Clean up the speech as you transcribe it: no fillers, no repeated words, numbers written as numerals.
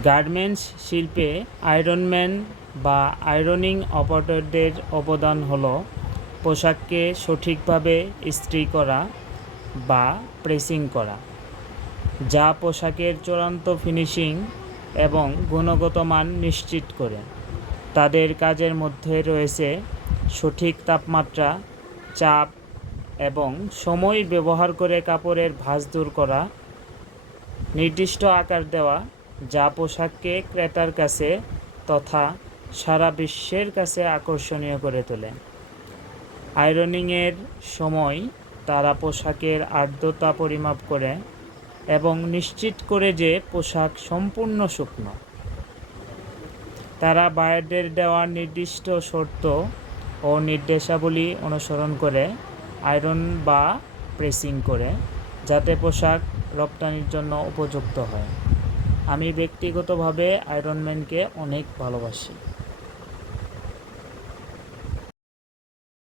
Garments শিল্পে Ironman বা ironing অপারেটরদের অবদান হলো পোশাককে সঠিকভাবে ইস্ত্রি করা বা প্রেসিং করা, যা পোশাকের চূড়ান্ত ফিনিশিং এবং গুণগত মান নিশ্চিত করে। তাদের কাজের মধ্যে রয়েছে সঠিক তাপমাত্রা, চাপ এবং সময় ব্যবহার করে কাপড়ের ভাঁজ দূর করা, নির্দিষ্ট আকার দেওয়া যা পোশাককে ক্রেতার কাছে তথা সারা বিশ্বের কাছে আকর্ষণীয় করে তোলে। আয়রনিংয়ের সময় তারা পোশাকের আর্দ্রতা পরিমাপ করে এবং নিশ্চিত করে যে পোশাক সম্পূর্ণ শুকনো। তারা বায়ারদের দেওয়া নির্দিষ্ট শর্ত ও নির্দেশাবলী অনুসরণ করে আয়রন বা প্রেসিং করে, যাতে পোশাক রপ্তানির জন্য উপযুক্ত হয়। আমি ব্যক্তিগতভাবে আয়রনম্যানকে অনেক ভালোবাসি।